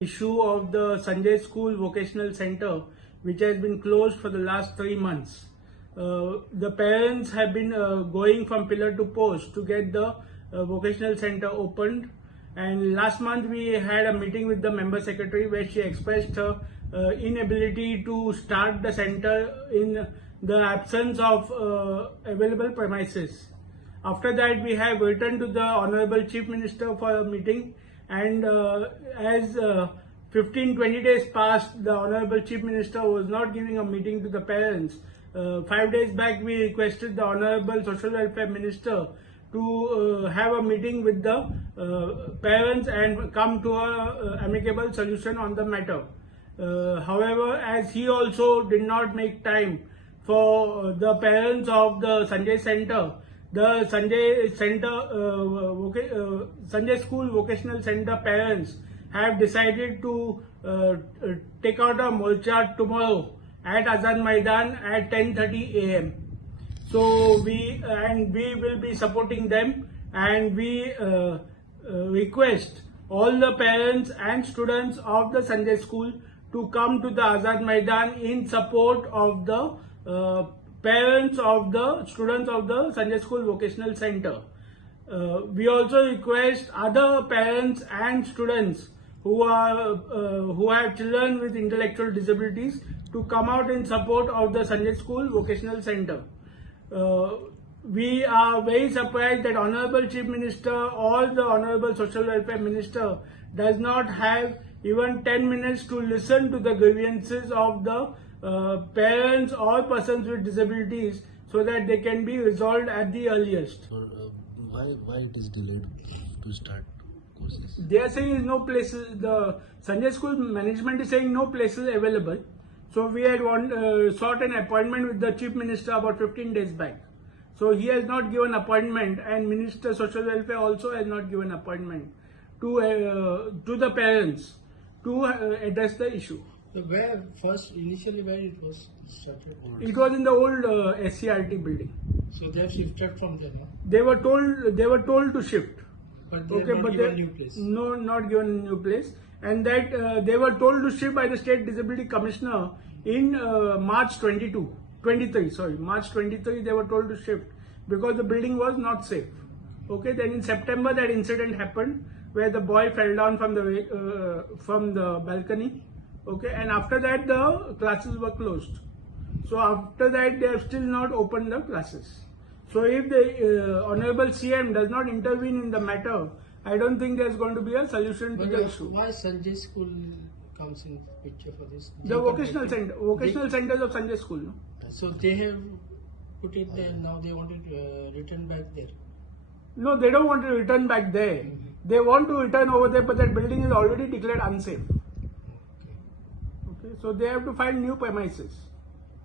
issue of the Sanjay School Vocational Center, which has been closed for the last 3 months. The parents have been going from pillar to post to get the vocational center opened, and last month we had a meeting with the member secretary where she expressed her inability to start the center in the absence of available premises. After that, we have returned to the Honorable Chief Minister for a meeting, and as 15-20 days passed, the Honorable Chief Minister was not giving a meeting to the parents. 5 days back, we requested the Honorable Social Welfare Minister to have a meeting with the parents and come to an amicable solution on the matter. However, as he also did not make time for the parents of the Sanjay Center, the Sanjay School Vocational Center parents have decided to take out a morcha tomorrow at Azad Maidan at 10:30 a.m. So we will be supporting them, and we request all the parents and students of the Sanjay School to come to the Azad Maidan in support of the parents of the students of the Sanjay School Vocational Center. We also request other parents and students who have children with intellectual disabilities to come out in support of the Sanjay School Vocational Center. We are very surprised that Honorable Chief Minister or the Honorable Social Welfare Minister does not have even 10 minutes to listen to the grievances of the parents or persons with disabilities so that they can be resolved at the earliest. So, why it is delayed to start courses? They are saying no places. The Sanjay School management is saying no places available. So we had sought an appointment with the Chief Minister about 15 days back. So he has not given appointment, and Minister Social Welfare also has not given appointment to the parents to address the issue. So initially where it was started? It was in the old SCRT building. So they have shifted from there, no? They were told to shift. But they have not given a new place. No, not given a new place. And that they were told to shift by the State Disability Commissioner in March 23. March 23 they were told to shift because the building was not safe. Okay, then in September that incident happened where the boy fell down from the balcony. Okay, and after that the classes were closed. So after that they have still not opened the classes. So if the Honorable CM does not intervene in the matter, I don't think there's going to be a solution to the issue. Why Sanjay School comes in picture for this? The vocational centers of Sanjay School. No? So they have put it there, now they want to return back there. No, they don't want to return back there. They want to return over there, but that building is already declared unsafe. Okay, so they have to find new premises,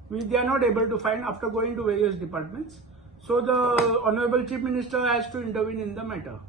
which they are not able to find after going to various departments. So the Honorable Chief Minister has to intervene in the matter.